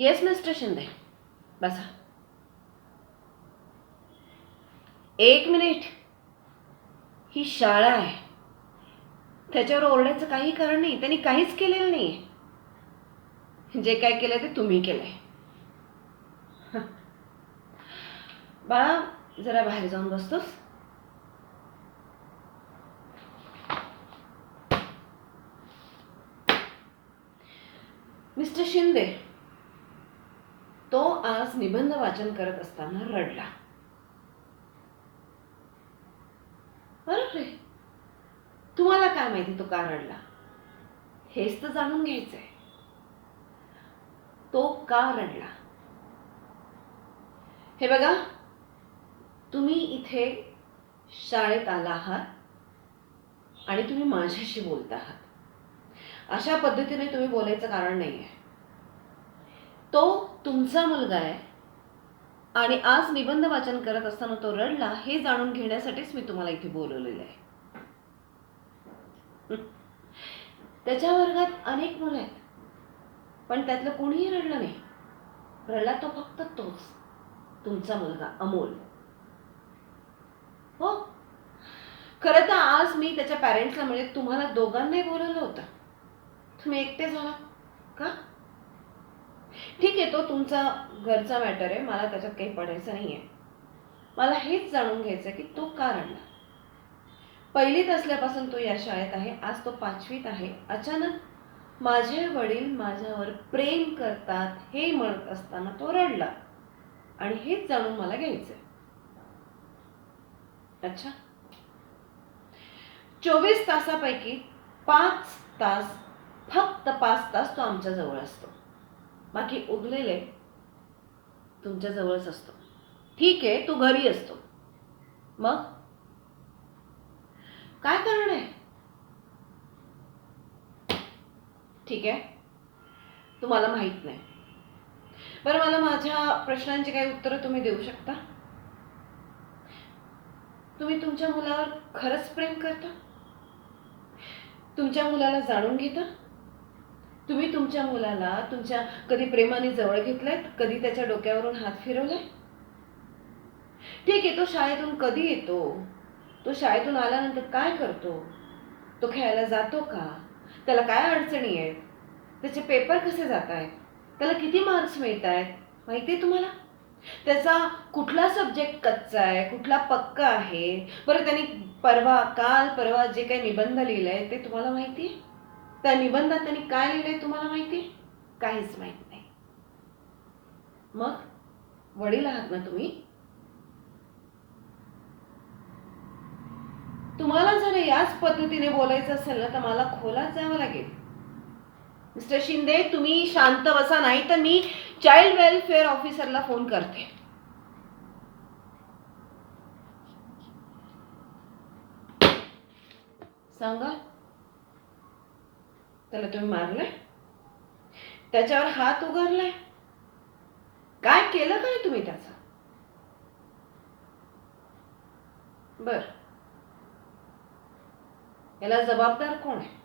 Yes mister Shinde, बसा. एक minute. ही शाळा आहे, त्याच्यावर ओरडायचं काही कारण नाही. त्यांनी काहीच केलेलं नाही. जे काय केलं ते तुम्ही केलंय. बाळा, जरा बाहेर जाऊन बसतोस? मिस्टर शिंदे, तो आज निबंध वाचन करत असताना रडला. बरोबर. तुम्हाला काय माहिती तो का रडला? हेच तर जाणून घ्यायचंय. तो का रडला? हे बघा, तुम्ही इथे शाळेत आला आहात आणि तुम्ही माझ्याशी बोलत आहात. अशा पद्धतीने तुम्ही बोलायचं कारण नाहीये. तो तुमचा मुलगा आहे आणि आज निबंध वाचन करत असताना तो रडला हे जाणून घेण्यासाठीच मी तुम्हाला इथे बोलवलेलं आहे. त्याच्या वर्गात अनेक मुलं आहेत, पण त्यातलं कोणीही रडलं नाही. रडला तो फक्त तोच, तुमचा मुलगा अमोल. हो, खरं तर आज मी त्याच्या पॅरेंट्सला म्हणजे तुम्हाला दोघांनाही बोलवलं होतं. तुम्ही एकटे झाला का? ठीक आहे, तो तुमचा घरचा मॅटर आहे, मला त्याच्यात काही पडायचं नाहीये. मला हेच जाणून घ्यायचं की तो का रडला. पहिलीत असल्यापासून तो या शाळेत आहे, आज तो 5वीत आहे. अचानक माझे वडील माझ्यावर प्रेम करतात हे म्हणत असताना तो रडला आणि हेच जाणून मला घ्यायचंय. अच्छा, 24 तासापैकी 5 तास, फक्त 5 तास तो आमच्या जवळ असतो. बाकी उरलेले तुमच्या जवळच असतो. ठीक आहे, तू घरी असतो. मग काय कारण आहे? ठीक आहे, तुम्हाला माहित नाही. बरं, मला माझ्या प्रश्नांची काही उत्तरं तुम्ही देऊ शकता? तुम्ही तुमच्या मुलावर खरंच प्रेम करता? तुमच्या मुलाला जाणून घेता? तुम्ही तुमच्या मुलाला तुमच्या कधी प्रेमाने जवळ घेतलंय? कधी त्याच्या डोक्यावरून हात फिरवलाय? ठीक आहे, तो शाळेतून कधी येतो? तो शाळेतून आल्यानंतर काय करतो? तो खेळायला जातो का? त्याला काय अडचणी आहेत? त्याचे पेपर कसे जात आहेत? त्याला किती मार्क्स मिळत आहेत माहिती आहे तुम्हाला? त्याचा कुठला सब्जेक्ट कच्चा आहे, कुठला पक्का आहे? बरं, त्यांनी काल परवा जे काही निबंध लिहिलंय ते तुम्हाला माहिती आहे? त्या निबंधात त्यांनी काय लिहिलंय तुम्हाला माहिती आहे? काहीच माहित नाही. मग वडील आहात ना तुम्ही? तुम्हाला जर याच पद्धतीने बोलायचं असेल ना तर मला खोलात जावं लागेल. मिस्टर शिंदे, तुम्ही शांत बसा, नाही तर मी चाइल्ड वेलफेअर ऑफिसरला फोन करते. सांगा, त्याला तुम्ही मारलंय? त्याच्यावर हात उगारलाय? काय केलं काय तुम्ही त्याचं? बर, याला जबाबदार कोण आहे?